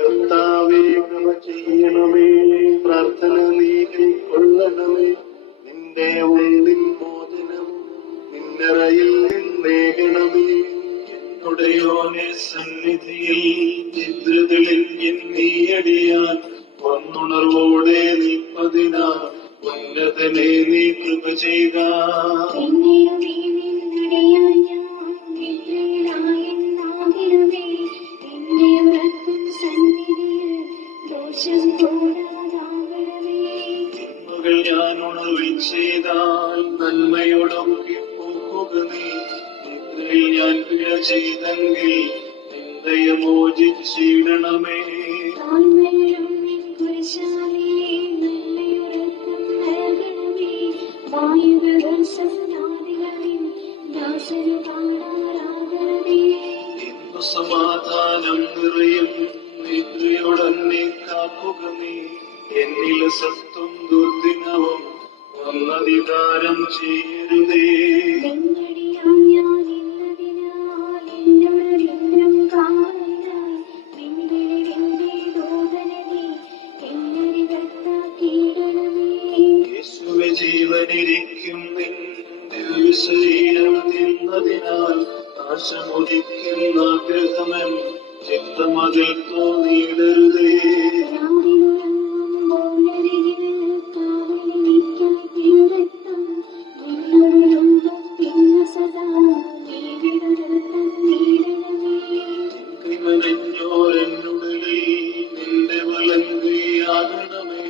കർത്താവേ കൃപ ചെയ്യണമേ, പ്രാർത്ഥന നീ കൊള്ളണമേ. നിന്റെ ഉള്ളിൻ മോചനം നിന്നറയിൽ നിന്നേകണമേ. എന്നുടയോനെ സന്നിധിയിൽ നിദ്രകളിൽ നീയടിയാൻ വന്നുണർവോടെ നിൽപ്പതിനാ ഉന്നതനെ നീ കൃപ ചെയ്ത. തിന്മകൾ ഞാൻ ഉണർവിൽ ചെയ്താൽ നന്മയോടൊക്കെ പോക്കുക നീ. നിദ്രയിൽ ഞാൻ പിഴ ചെയ്തെങ്കിൽ നിന്ദയ മോചിച്ചിടണമേ. ഇന്നു സമാധാനം നിറയും നിദ്രയോടന്നെ കാക്കുക നീ. എന്നിൽ സത്വം ദുർദിനവും വന്നധികാരം ചെയ്യരുതേ. യേശുവെ ജീവനിരിക്കും നിന്റെ ശരീരം തിന്നതിനാൽ നാശമുദിക്കുന്ന ആഗ്രഹമൻ ചിത്തമതിൽ തോന്നിയിടരുതേ. നിന്റെ വലങ്കയാകണമേ.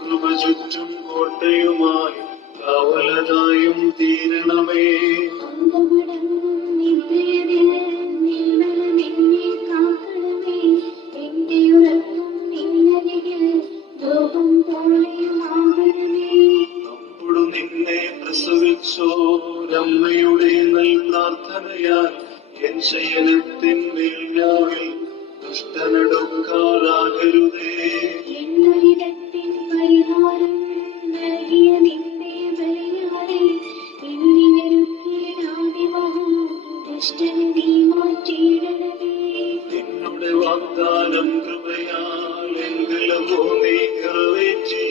കൃപ ചുറ്റും കോട്ടയുമായി കാവലതായും തീരണമേ. അപ്പോഴു നിന്നെ പ്രസവിച്ചോരമ്മയുടെ നൽ പ്രാർത്ഥനയാൽ എൻ ശയനത്തിന്മേൽ രാവിൽ ദുഷ്ടനടുക്കാറാകരുതേ. നിന്നുടെ വാഗ്ദാനം കൃപയാൽ എങ്കിലോ നീ നിറവേറ്റി.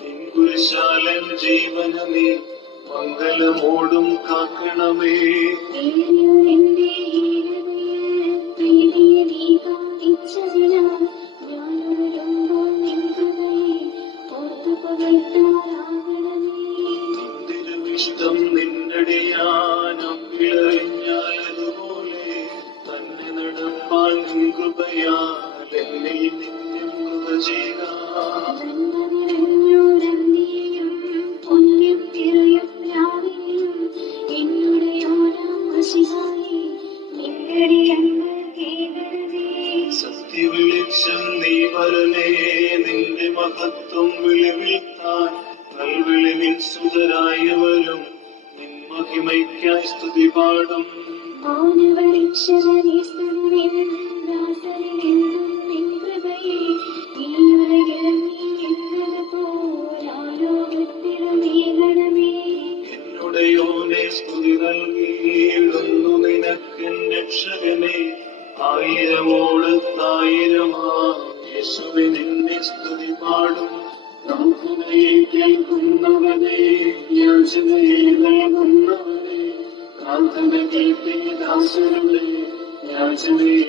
നിൻകുരിശാലൻ ജീവന നീ മംഗലമോടും കാക്കണമേ. നിന്തിരുവിഷ്ടം നിന്നടിയാനും വിളറിഞ്ഞാലതുപോലെ തന്നെ നടപ്പാൻ നിൻ കൃപയാൽ എന്നിൽ നിത്യം കൃപ ചെയ്യുക. സത്യവിളിച്ചം നീ വരണേ. നിന്റെ മഹത്വം വിളിവിൽത്താൻ നൽവിളിവിൽ സുതരായവരും നിൻ മഹിമയ്ക്കായി സ്തുതി പാടും. എന്നുടയോനെ സ്തുതി നൽകിയിടുന്നു നിനക്കൻ രക്ഷകനെ. ആയിരമോടത്തായിരമാ യേശുവെ നിന്നെ സ്തുതി പാടും. പ്രാർത്ഥനയെ കേൾക്കുന്നവനെ, യാചനയെ നൽകുന്നവനെ, പ്രാർത്ഥന കേൾപ്പേ ദാസരുടെ യാചനയെ